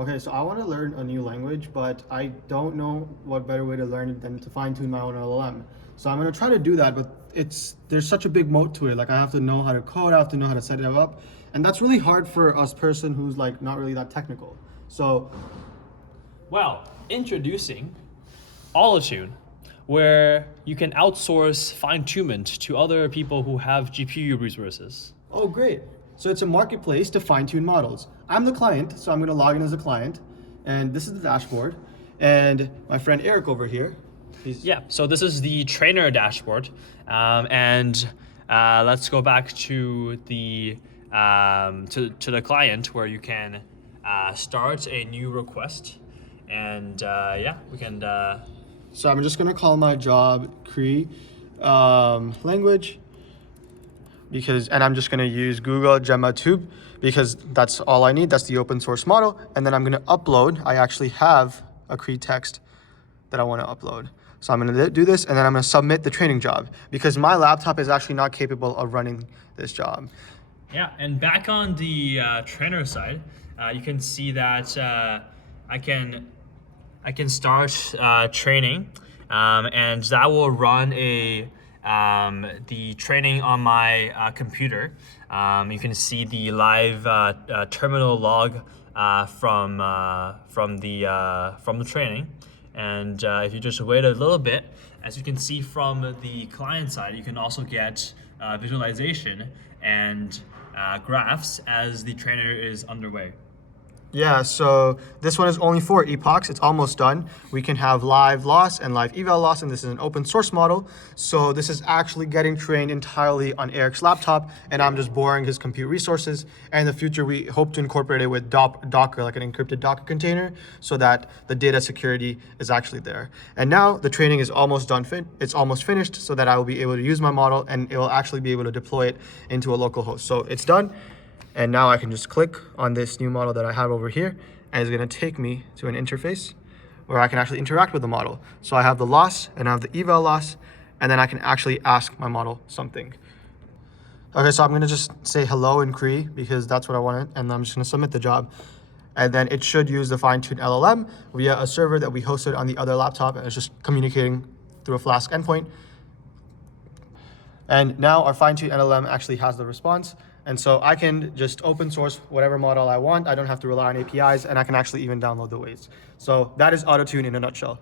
Okay, so I want to learn a new language, but I don't know what better way to learn it than to fine tune my own LLM. So I'm gonna try to do that, but there's such a big moat to it. Like I have to know how to code, I have to know how to set it up, and that's really hard for us person who's like not really that technical. So, Well, introducing Autotune, where you can outsource fine-tunement to other people who have GPU resources. oh great. So it's a marketplace to fine tune models. I'm the client, so I'm gonna log in as a client, and this is the dashboard. And my friend Eric over here, Yeah, so this is the trainer dashboard. And let's go back to the the client where you can start a new request. And yeah, we can. So I'm just gonna call my job Cree language and I'm just gonna use Google Gemma Tube because that's all I need. That's the open source model. And then I'm gonna upload. I actually have a Cree text that I wanna upload. So I'm gonna do this and then I'm gonna submit the training job because my laptop is actually not capable of running this job. Yeah, and back on the trainer side, you can see that I can start training, and that will run the training on my computer. You can see the live terminal log from the training, and if you just wait a little bit, as you can see from the client side, you can also get visualization and graphs as the trainer is underway. Yeah, so this one is only 4 epochs. It's almost done. We can have live loss and live eval loss, and this is an open source model. So this is actually getting trained entirely on Eric's laptop, and I'm just borrowing his compute resources. And in the future, we hope to incorporate it with Docker, like an encrypted Docker container, so that the data security is actually there. And now the training is almost done. It's almost finished, so that I will be able to use my model, and it will actually be able to deploy it into a local host. So it's done. And now I can just click on this new model that I have over here, and it's gonna take me to an interface where I can actually interact with the model. So I have the loss and I have the eval loss, and then I can actually ask my model something. Okay, so I'm gonna just say hello in Cree because that's what I wanted, and I'm just gonna submit the job. And then it should use the fine-tuned LLM via a server that we hosted on the other laptop, and it's just communicating through a Flask endpoint. And now our fine-tuned LLM actually has the response. And so I can just open source whatever model I want. I don't have to rely on APIs, and I can actually even download the weights. So that is Autotune in a nutshell.